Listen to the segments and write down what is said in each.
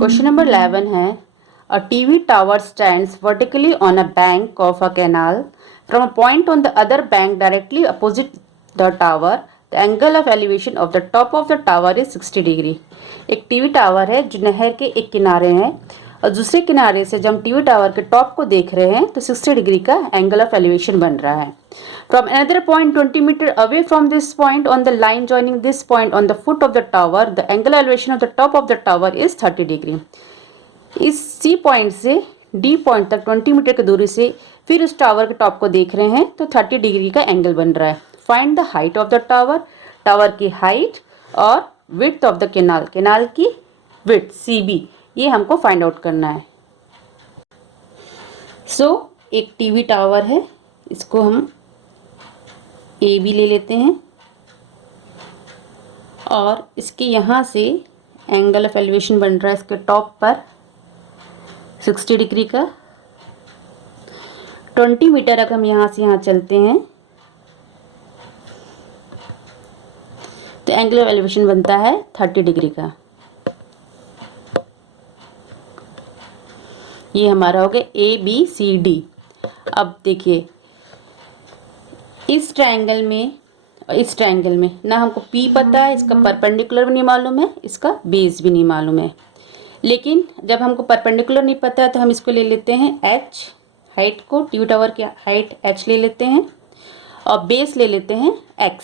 Question number 11 है a TV tower stands vertically on a bank of a canal from a point on the other bank directly opposite the tower the angle of elevation of the top of the tower is 60 degree. एक TV tower है जो नहर के एक किनारे है और दूसरे किनारे से जब हम टीवी टावर के टॉप को देख रहे हैं तो 60 डिग्री का एंगल ऑफ एलिवेशन बन रहा है। From another point 20 meter away from this point on the line joining this point on the foot of the tower, the angle elevation of the top of the tower is 30 degree. इस C point से D point तक 20 metre की दूरी से फिर उस tower के top को देख रहे हैं तो 30 डिग्री का एंगल बन रहा है। Find the height of the tower, tower की हाइट और width of the canal, canal की विड्थ CB, ये हमको फाइंड आउट करना है। एक टीवी टावर है, इसको हम AB ले लेते हैं और इसके यहाँ से एंगल ऑफ एलिवेशन बन रहा है इसके टॉप पर 60 डिग्री का। 20 मीटर अगर हम यहाँ से यहाँ चलते हैं तो एंगल ऑफ एलिवेशन बनता है 30 डिग्री का। ये हमारा हो गया ABCD। अब देखिए इस ट्रायंगल में और इस ट्रायंगल में ना हमको P पता है, इसका परपेंडिकुलर भी नहीं मालूम है, इसका बेस भी नहीं मालूम है। लेकिन जब हमको परपेंडिकुलर नहीं पता है तो हम इसको ले लेते हैं H, हाइट को, टीवी टावर की हाइट H ले लेते हैं और बेस ले लेते हैं X।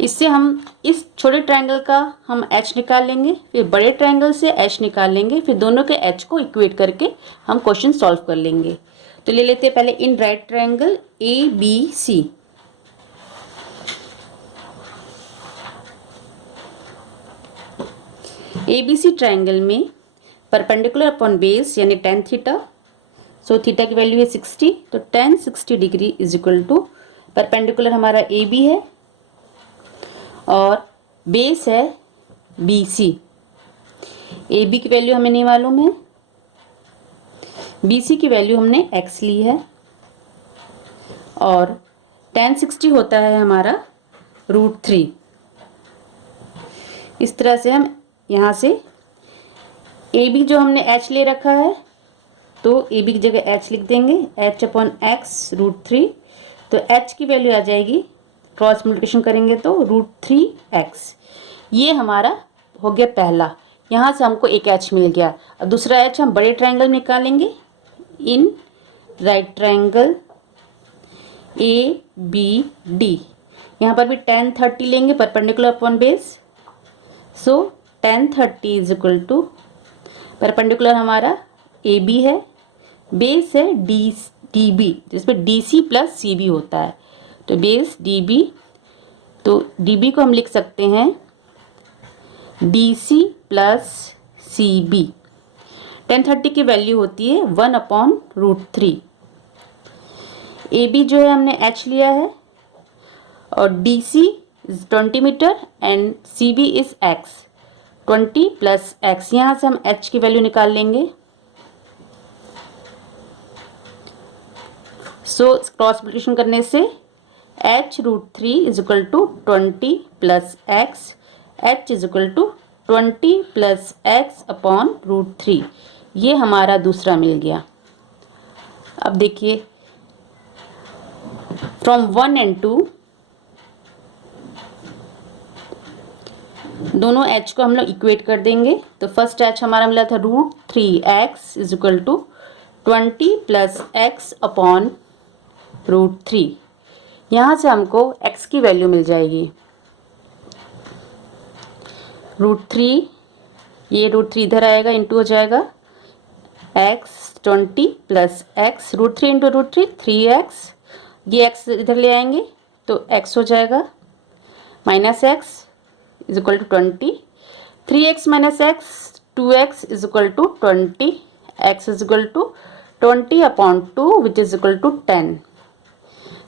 इससे हम इस छोटे ट्रायंगल का हम H निकाल लेंगे, फिर बड़े ट्रायंगल से H निकाल लेंगे, फिर दोनों के H को इक्वेट करके हम क्वेश्चन सॉल्व कर लेंगे। तो ले लेते हैं पहले in right triangle ABC। ABC triangle में परपेंडिकुलर अपॉन बेस यानी tan थीटा, सो थीटा की वैल्यू है 60, तो tan 60 degree is equal to perpendicular हमारा AB है और बेस है BC। AB की वैल्यू हमें नहीं मालूम है, BC की वैल्यू हमने X ली है और tan 60 होता है हमारा √3। इस तरह से हम यहाँ से AB जो हमने H ले रखा है तो AB की जगह H लिख देंगे, H अपॉन X √3, तो H की वैल्यू आ जाएगी, क्रॉस मल्टीप्लिकेशन करेंगे तो √3x। ये हमारा हो गया पहला, यहाँ से हमको एक H मिल गया। और दूसरा H हम बड़े ट्रायंगल में निकालेंगे, इन राइट ट्रायंगल ABD। यहाँ पर भी tan 30 लेंगे perpendicular upon base, so tan 30 is equal to perpendicular हमारा AB है, बेस है DB जिसपे DC प्लस CB होता है, तो बेस DB, तो DB को हम लिख सकते हैं DC प्लस CB। tan 30 की वैल्यू होती है 1/√3। AB जो है हमने H लिया है और DC is 20 metre and CB is X, 20 plus X। यहाँ से हम H की वैल्यू निकाल लेंगे, सो क्रॉस मल्टीप्लिकेशन करने से H √3 is equal to 20 plus X, H is equal to 20 plus X upon √3। ये हमारा दूसरा मिल गया। अब देखिए फ्रॉम 1 and 2 दोनों H को हम लोग इक्वेट कर देंगे, तो फर्स्ट H हमारा मिला था √3x is equal to 20 plus X upon √3। यहाँ से हमको X की वैल्यू मिल जाएगी √3, ये √3 इधर आएगा, इंटू हो जाएगा X 20 plus X, √3 into √3 3x, ये X इधर ले आएंगे तो X हो जाएगा minus X is equal to 20, 3x minus X 2x is equal to 20, X is equal to 20 upon 2 which is equal to 10।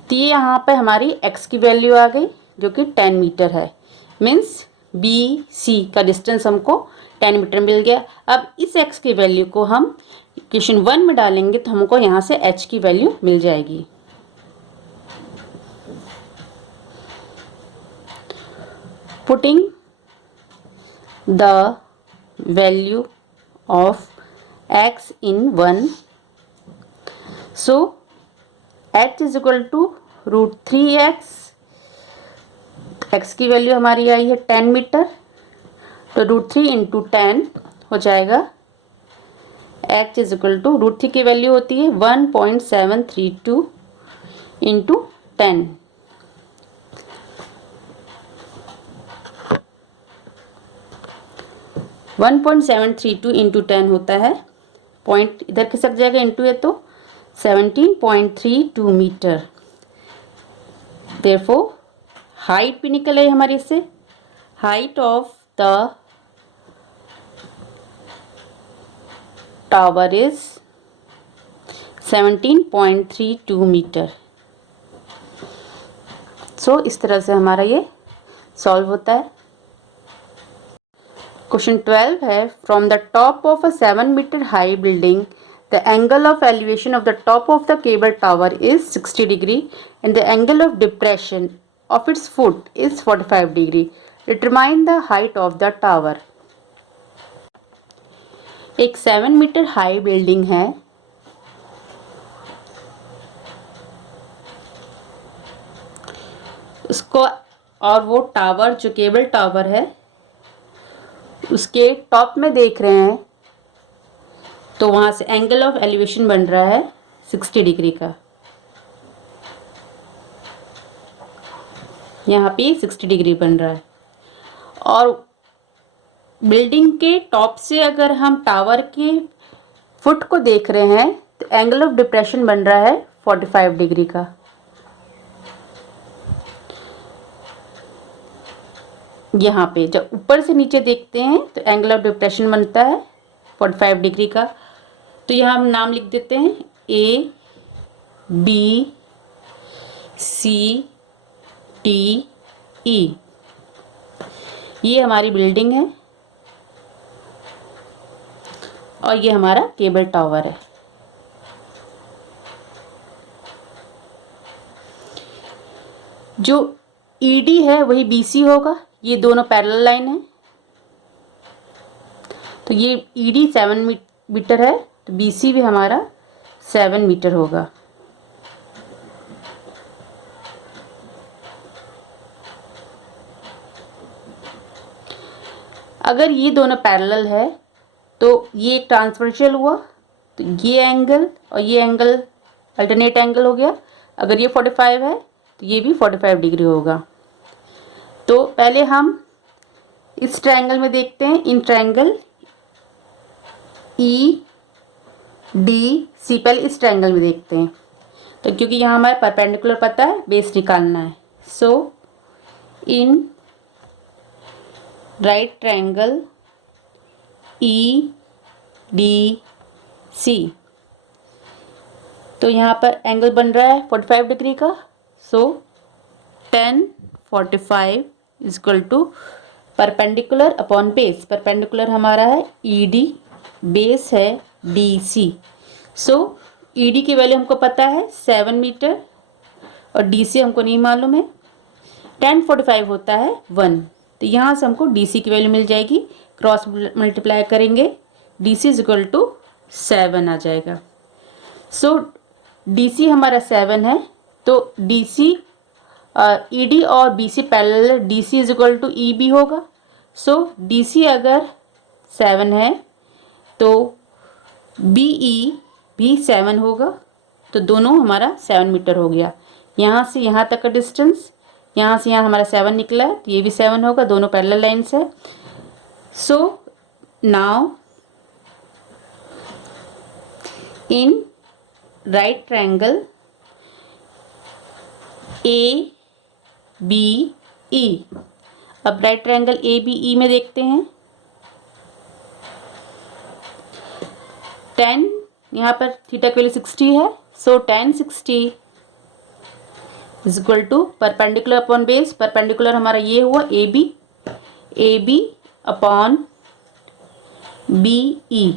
तो ये यहाँ पे हमारी X की वैल्यू आ गई जो कि 10 मीटर है, मीन्स BC का डिस्टेंस हमको 10 मीटर मिल गया। अब इस X की वैल्यू को हम इक्वेशन 1 में डालेंगे तो हमको यहाँ से H की वैल्यू मिल जाएगी। Putting the value of x in 1. So h is equal to root 3x, x की वैल्यू हमारी आई है 10 मीटर, तो रूट 3 इंटू 10 हो जाएगा। h is equal to root 3 की वैल्यू होती है 1.732 इंटू 10। वन 1.732 इंटू 10 होता है, पॉइंट इधर खिसक जाएगा, इंटू है तो 17.32 मीटर। देयरफॉर हाइट भी निकल आई हमारे इससे, height of the tower is 17.32 metre. So इस तरह से हमारा ये सॉल्व होता है। क्वेश्चन 12 है, from the top of a 7 metre high building the angle of elevation of the top of the cable tower is 60 degree and the angle of depression of its foot is 45 degree. Determine the height of the tower. एक 7 metre high building है, उसको और वो tower जो cable tower है उसके top में देख रहे हैं, तो वहाँ से एंगल ऑफ एलिवेशन बन रहा है 60 डिग्री का। यहाँ पे 60 डिग्री बन रहा है, और बिल्डिंग के टॉप से अगर हम टावर के फुट को देख रहे हैं तो एंगल ऑफ डिप्रेशन बन रहा है 45 डिग्री का। यहाँ पे जब ऊपर से नीचे देखते हैं तो एंगल ऑफ डिप्रेशन बनता है 45 डिग्री का। तो यहाँ हम नाम लिख देते हैं ए बी सी टी ई। ये हमारी बिल्डिंग है और ये हमारा केबल टावर है। जो ईडी है वही बीसी होगा, ये दोनों पैरेलल लाइन है, तो ये ईडी 7 मीटर है तो बीसी भी हमारा 7 मीटर होगा। अगर ये दोनों पैरेलल है तो ये एक ट्रांसवर्शियल हुआ, तो ये एंगल और ये एंगल अल्टरनेट एंगल हो गया। अगर ये 45 है तो ये भी 45 डिग्री होगा। तो पहले हम इस ट्रायंगल में देखते हैं, इन ट्रायंगल ई डी सी, पहले इस ट्रायंगल में देखते हैं। तो क्योंकि यहाँ हमारे परपेंडिकुलर पता है, बेस निकालना है। So in right triangle E D C, तो यहाँ पर एंगल बन रहा है 45 डिग्री का। So 10 45 is equal to perpendicular upon base. Perpendicular हमारा है ईडी, बेस है डीसी। सो ईडी की वैल्यू हमको पता है 7 मीटर और डीसी हमको नहीं मालूम है। 10 45 होता है 1, तो यहाँ से हमको डीसी की वैल्यू मिल जाएगी। क्रॉस मल्टीप्लाई करेंगे, डीसी इज इक्वल टू 7 आ जाएगा। सो डीसी हमारा 7 है, तो डीसी ईडी और BC parallel, DC is equal to EB होगा। सो डीसी अगर 7 है तो बीई भी 7 होगा, तो दोनों हमारा 7 मीटर हो गया। यहाँ से यहाँ तक का डिस्टेंस, यहाँ से यहाँ हमारा 7 निकला है, तो ये भी 7 होगा, दोनों पैरेलल लाइन्स है। So now in right triangle A B E, अब right triangle A B E में देखते हैं। 10 यहाँ पर थीटा की वैल्यू 60 है, so tan 60 is equal to perpendicular upon base. Perpendicular हमारा ये हुआ A B upon B E.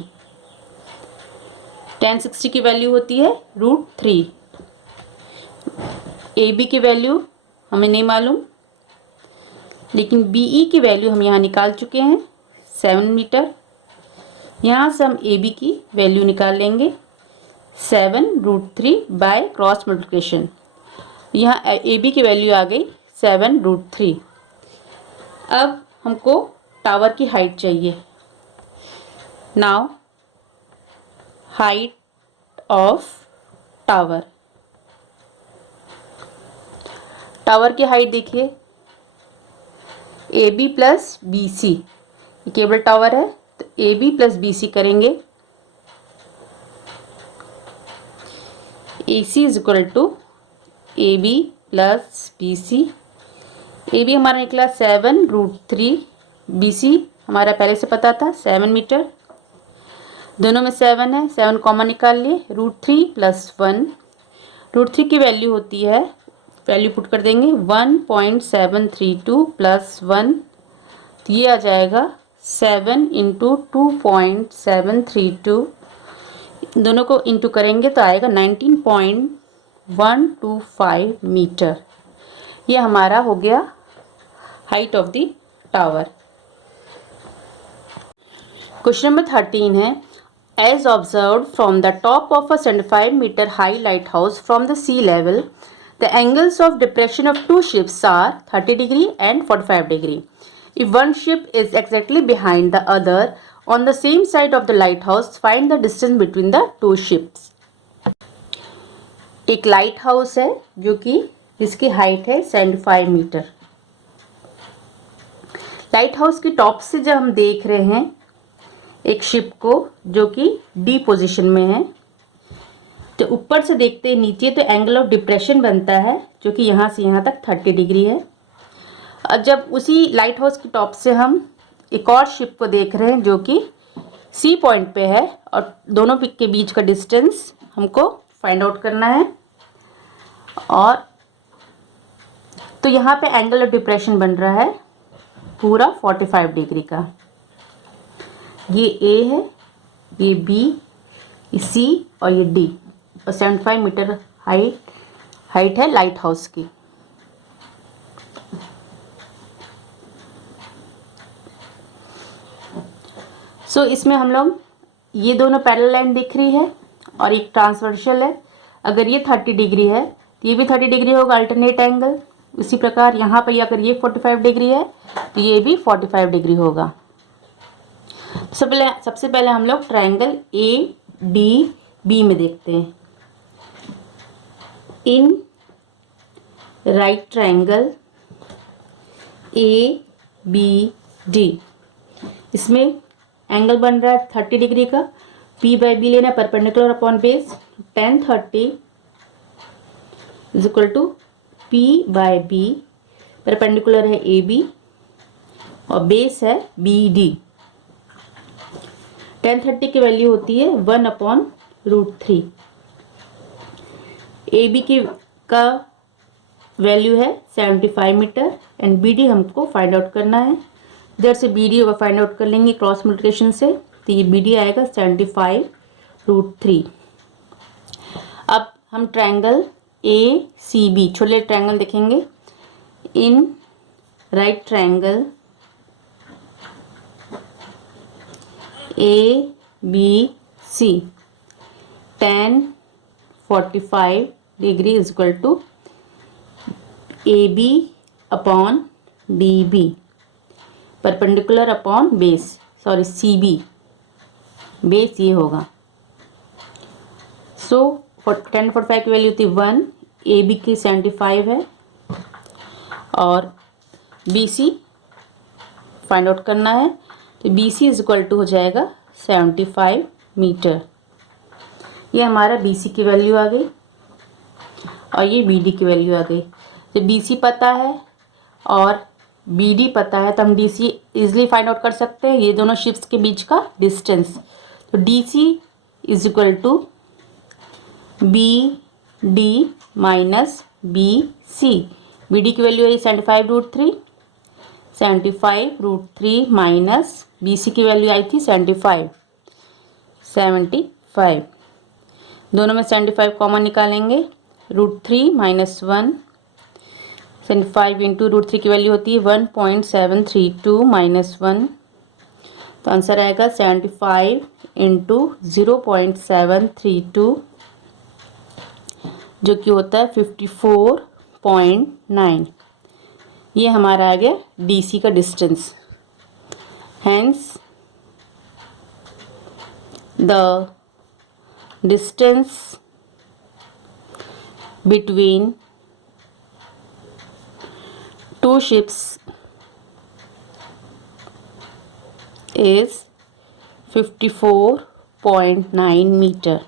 tan 60 की वैल्यू होती है √3। ए बी की वैल्यू हमें नहीं मालूम, लेकिन बी ई की वैल्यू हम यहाँ निकाल चुके हैं 7 मीटर। यहाँ से हम ए बी की वैल्यू निकाल लेंगे 7√3 बाय क्रॉस मल्टीप्लिकेशन। यहाँ ए बी की वैल्यू आ गई 7√3। अब हमको टावर की हाइट चाहिए। Now height of tower, tower की हाइट देखिए A B plus B C, ये केबल टावर है तो A B plus B C करेंगे। A C is equal to A B plus B C. A B हमारा निकला 7√3, B C हमारा पहले से पता था 7 मीटर, दोनों में 7 है, 7 कॉमन निकाल लिए। √3 + 1, √3 की वैल्यू होती है, वैल्यू पुट कर देंगे 1.732 + 1, तो ये आ जाएगा 7 × 2.732, दोनों को इंटू करेंगे तो आएगा 19.125 मीटर। ये हमारा हो गया height of the tower. Question number 13 है, as observed from the top of a 75-meter high lighthouse from the sea level, the angles of depression of two ships are 30 degree and 45 degree. If one ship is exactly behind the other on the same side of the lighthouse, find the distance between the two ships. एक light house है जो कि जिसकी height है 75 metre. Light house की top से जब हम देख रहे हैं एक शिप को जो कि डी पोजीशन में है, तो ऊपर से देखते हैं नीचे तो एंगल ऑफ डिप्रेशन बनता है जो कि यहाँ से यहाँ तक 30 डिग्री है। और जब उसी लाइट हाउस की टॉप से हम एक और शिप को देख रहे हैं जो कि सी पॉइंट पे है और दोनों पिक के बीच का डिस्टेंस हमको फाइंड आउट करना है। और तो यहाँ पे एंगल ऑफ डिप्रेशन बन रहा है पूरा 45 डिग्री का। ये ए है, ये बी, ये सी और ये डी, और 75 मीटर हाइट है लाइट हाउस की। सो इसमें हम लोग ये दोनों पैरेलल लाइन दिख रही है और एक ट्रांसवर्सल है। अगर ये 30 डिग्री है तो ये भी 30 डिग्री होगा, अल्टरनेट एंगल। उसी प्रकार यहाँ पर अगर ये 45 डिग्री है तो ये भी 45 डिग्री होगा। सबसे पहले हम लोग ट्रायंगल ए डी बी में देखते हैं। In right triangle A B D, इसमें एंगल बन रहा है 30 डिग्री का। P बाई बी लेना, perpendicular upon base, tan 30 is equal to P by B, perpendicular है ए बी और बेस है बी डी। tan 30 की वैल्यू होती है 1/√3। ए बी का वैल्यू है 75 मीटर एंड बी डी हमको फाइंड आउट करना है। इधर से बी डी फाइंड आउट कर लेंगे क्रॉस मल्टीप्लिकेशन से, तो ये बी डी आएगा 75√3। अब हम ट्रायंगल ए सी बी, छोटे ट्रायंगल देखेंगे। In right triangle A B C, tan 45 degree is equal to A B upon D B, perpendicular upon base, sorry C B, base ये होगा। सो tan 45 की value थी 1, A B की 75 है और B C find out करना है, तो B C is equal to हो जाएगा 75 मीटर। ये हमारा बी सी की वैल्यू आ गई और ये बी डी की वैल्यू आ गई। जब बी सी पता है और बी डी पता है तो हम D C easily find out कर सकते हैं, ये दोनों शिप्स के बीच का डिस्टेंस। तो D C is equal to B D minus B C. B D की वैल्यू है 75√3, 75√3 माइनस बी सी की वैल्यू आई थी 75, दोनों में 75 कॉमन निकालेंगे। √3 माइनस 1, 75 इंटू √3 की वैल्यू होती है 1.732 माइनस 1, तो आंसर आएगा 75 इंटू 0.732 जो कि होता है 54.9। ये हमारा आ गया DC का distance. Hence the distance between two ships is 54.9 meter।